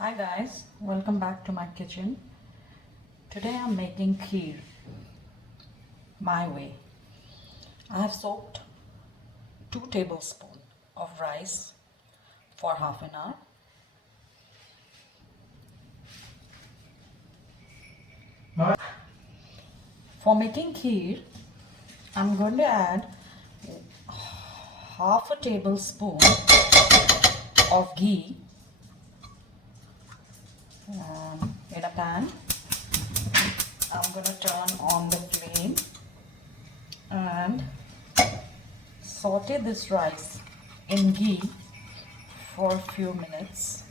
Hi guys, welcome back to my kitchen. Today I'm making kheer my way. I have soaked 2 tablespoons of rice for half an hour. For making kheer, I'm going to add half a tablespoon of ghee in a pan. I'm going to turn on the flame and saute this rice in ghee for a few minutes.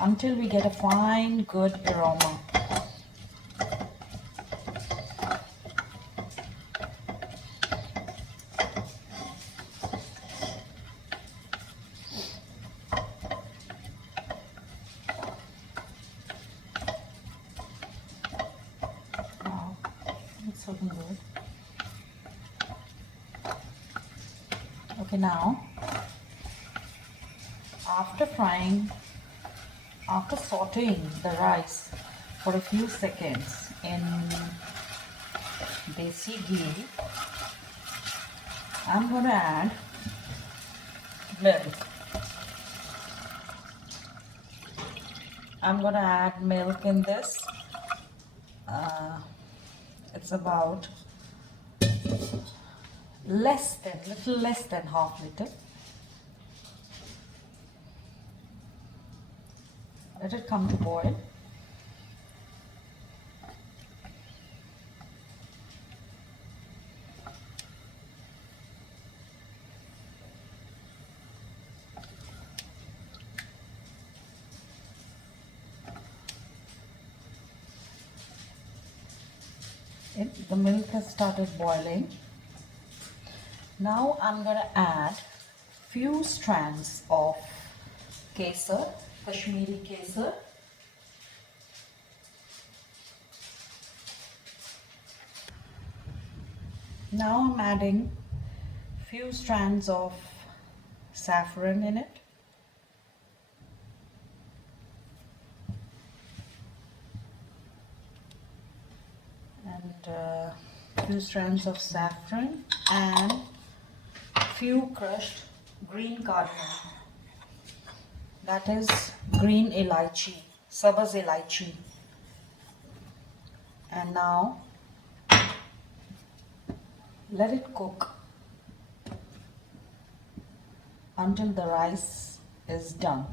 Until we get a fine, good aroma. Wow, it's looking good. Okay, now after sauteing the rice for a few seconds in desi ghee, I'm going to add milk. I'm going to add milk in this. It's about little less than half liter. Let it come to boil. The milk has started boiling. Now I'm going to add few strands of Kheer, Kashmiri Kheer. Now I'm adding few strands of saffron in it. And few strands of saffron and few crushed green cardamom. That is green elaichi, sabaz elaichi. And now let it cook until the rice is done.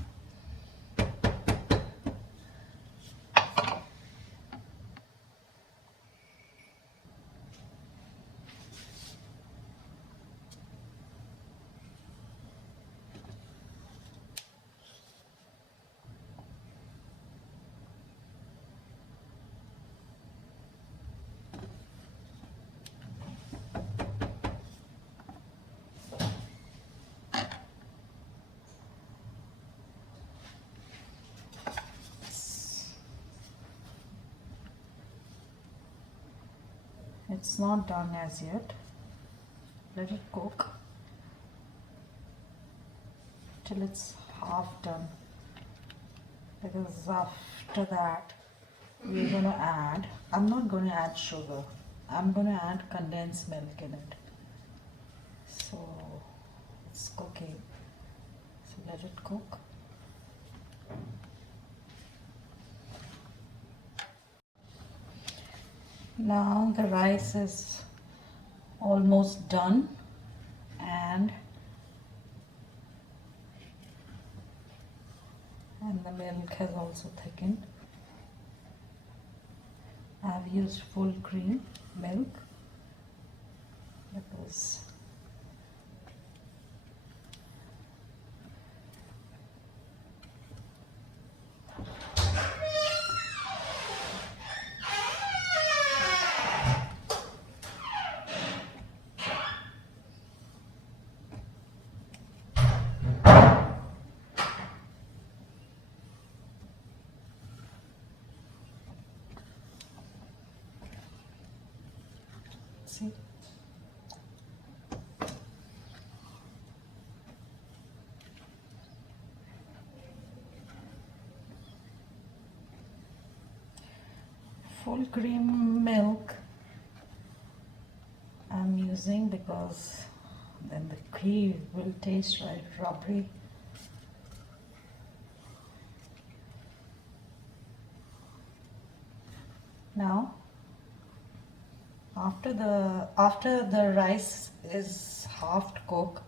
It's not done as yet. Let it cook till it's half done, because after that we're going to add, I'm not going to add sugar, I'm going to add condensed milk in it. So it's cooking, so let it cook. Now the rice is almost done and the milk has also thickened. I have used full cream milk because see, full cream milk I'm using because then the kheer will taste right rubbery. Now after the rice is half cooked,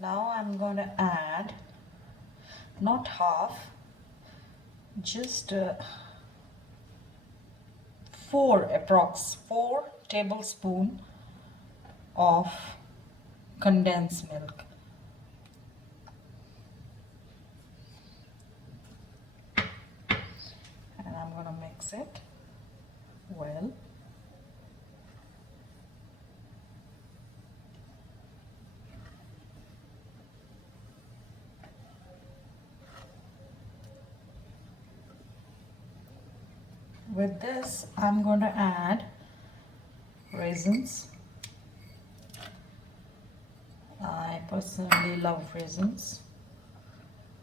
now I'm going to add not half, just 4 tablespoons of condensed milk. And I'm going to mix it well. With this, I'm going to add raisins. I personally love raisins.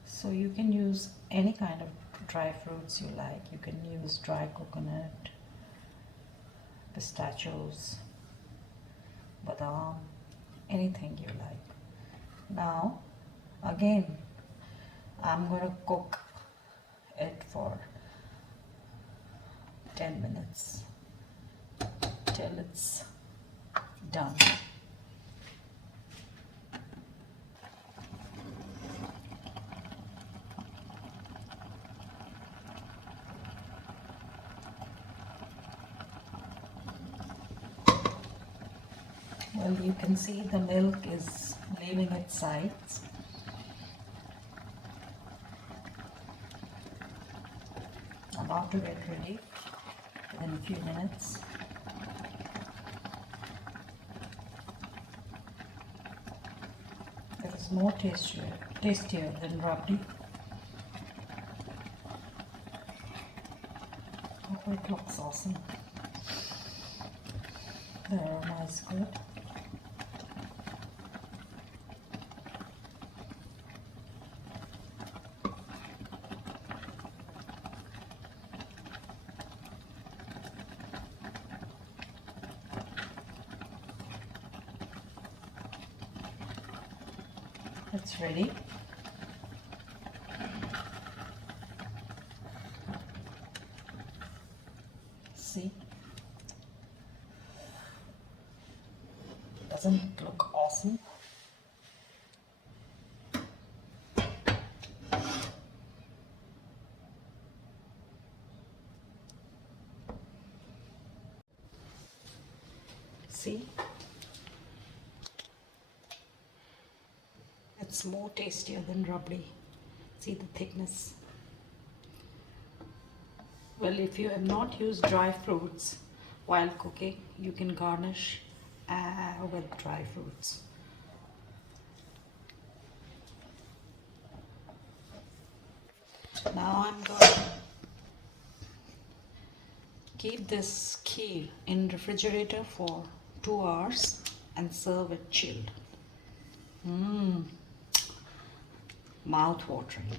So you can use any kind of dry fruits you like. You can use dry coconut, pistachios, badam, anything you like. Now, again, I'm going to cook it for 10 minutes till it's done. Well, you can see the milk is leaving its sides. About to get ready in a few minutes. It is more tastier than rabdi. Oh, it looks awesome. The aroma is good. It's ready. See? Doesn't it look awesome? See? It's more tastier than rabdi. See the thickness. Well, if you have not used dry fruits while cooking, you can garnish with dry fruits. Now I'm going to keep this kheer in refrigerator for 2 hours and serve it chilled. Mouth watering.